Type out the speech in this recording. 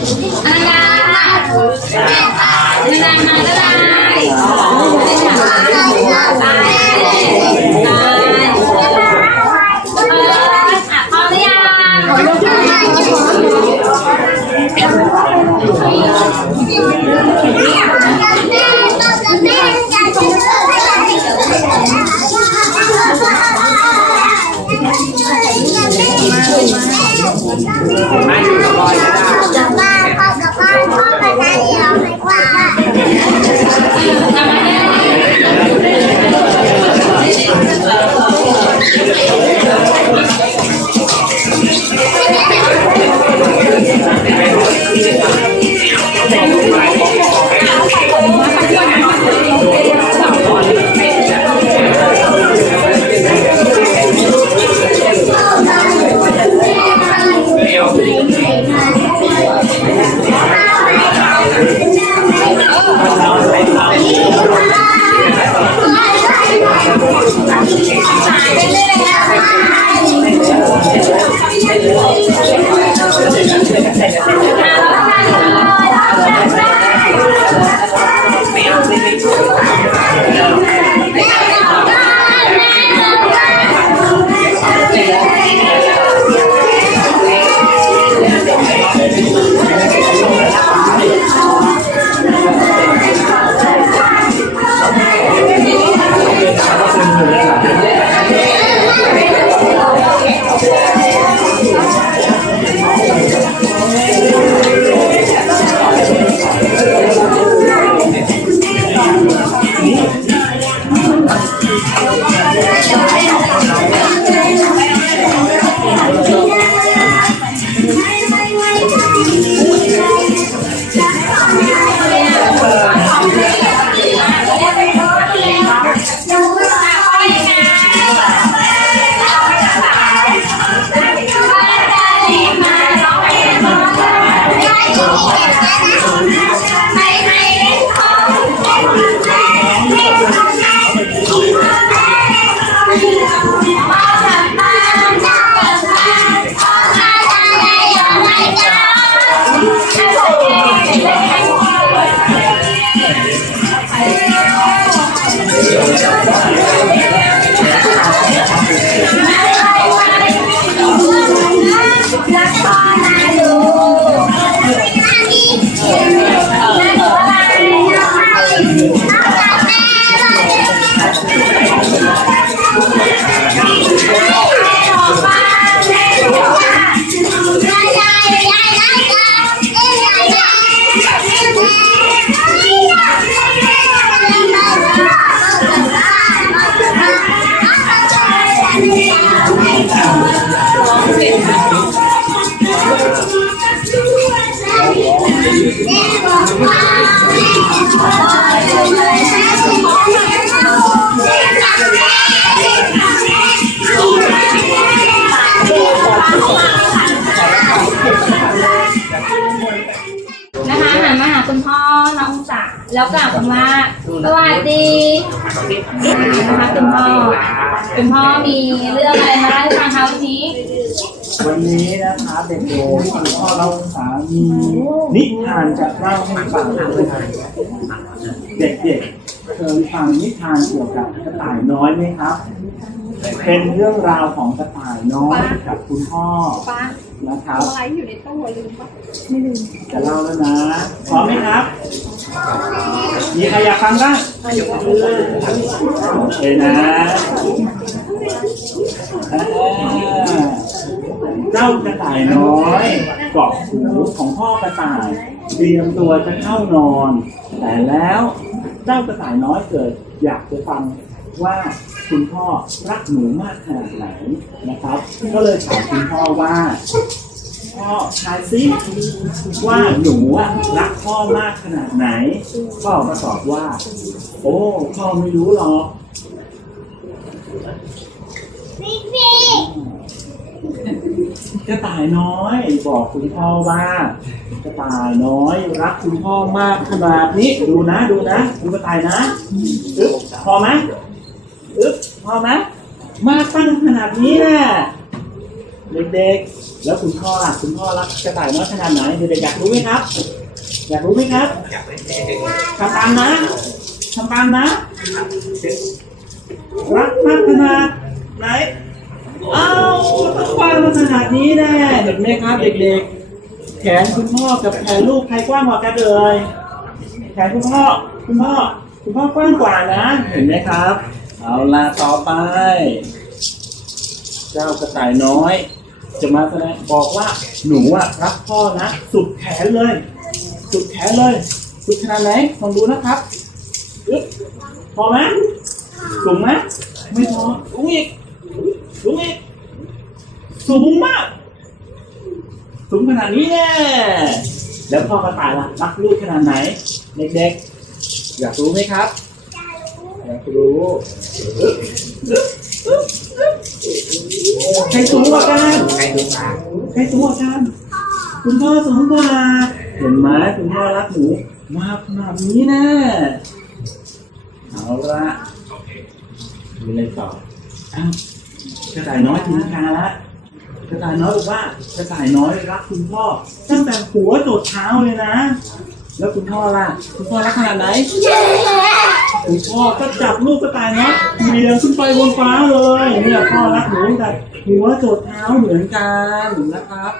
อันานอันนานมาก็ได้ นะ แล้วกล่าวคำว่าสวัสดีนะคะคุณพ่อคุณพ่อมีเรื่องอะไรมาเล่าให้ฟังคะวันนี้วันนี้นะครับเด็กโยคุณพ่อเราสามีนิทานจะเล่าให้ฟังเด็กๆเคยฟังนิทานเกี่ยวกับกระต่ายน้อยไหมครับ เป็นเรื่องราวของกระต่ายน้อยกับคุณพ่อป้านะครับอะไรอยู่ในตู้ลืมปะจะเล่าแล้วนะพร้อมไหมครับ มีใครอยากฟังบ้างโอเคนะอ่าเจ้ากระต่ายน้อยเกาะหูของพ่อกระต่าย เตรียมตัวจะเข้านอน แต่แล้วเจ้ากระต่ายน้อยเกิด อยากจะฟังว่าคุณพ่อรักหนูมากขนาดไหนนะครับ ก็เลยถามคุณพ่อว่า พ่อทายซิว่าหนูอะรักพ่อมากขนาดไหน พ่อก็ตอบว่า โอ้พ่อไม่รู้หรอกพี่กระต่ายน้อย บอกคุณพ่อว่ากระต่ายน้อย รักคุณพ่อมากขนาดนี้ดูนะดูนะดูกระต่ายนะอึ๊บพอไหมอึ๊บพอไหมมากตั้งขนาดนี้แหละ เด็กๆ แล้วคุณพ่อล่ะคุณพ่อรักกระต่ายน้อยขนาดไหนเด็กๆอยากรู้ไหมครับ อยากรู้ไหมครับทำตามนะทำตามนะรักมากขนาดไหนเอ้าถ้ากว้างมาขนาดนี้แน่เห็นไหมครับ เด็กๆ แขนคุณพ่อกับแขนลูกใครกว้างกว่ากันเลยแขนคุณพ่อคุณพ่อคุณพ่อกว้างกว่านะ เห็นไหมครับ เอาล่ะต่อไป เจ้ากระต่ายน้อย จะมาแสดงบอกว่าหนูอะรักพ่อนะ สุดแขนเลย สุดแขนเลย สุดขนาดไหนลองดูนะครับอึ๊บพอไหมสูงไหมไม่พอสูงอีกสูงอีกสูงมากสูงขนาดนี้แน่แล้วพ่อกระต่ายล่ะรักลูกขนาดไหน เด็กๆ อยากรู้ไหมครับ อยากรู้ รสูงกว่ากันใครดูมาใครสูงกว่ากันคุณพ่อสูงกว่าเห็นไหมคุณพ่อรักหนูมากขนาดนี้น่เอาละมีอะไรต่ออ้าวกระต่ายน้อยถึงคาละกระต่ายน้อยบอกว่ากระต่ายน้อยรักคุณพ่อตั้งแต่หัวจดเท้าเลยนะ แล้วคุณพ่อล่ะ คุณพ่อรักขนาดไหนคุณพ่อก็จับลูกกระต่ายนะเหวี่ยงขึ้นไปบนฟ้าเลยเนี่ยพ่อรักหนูแต่ หัวจดเท้าเหมือนกันนะครับ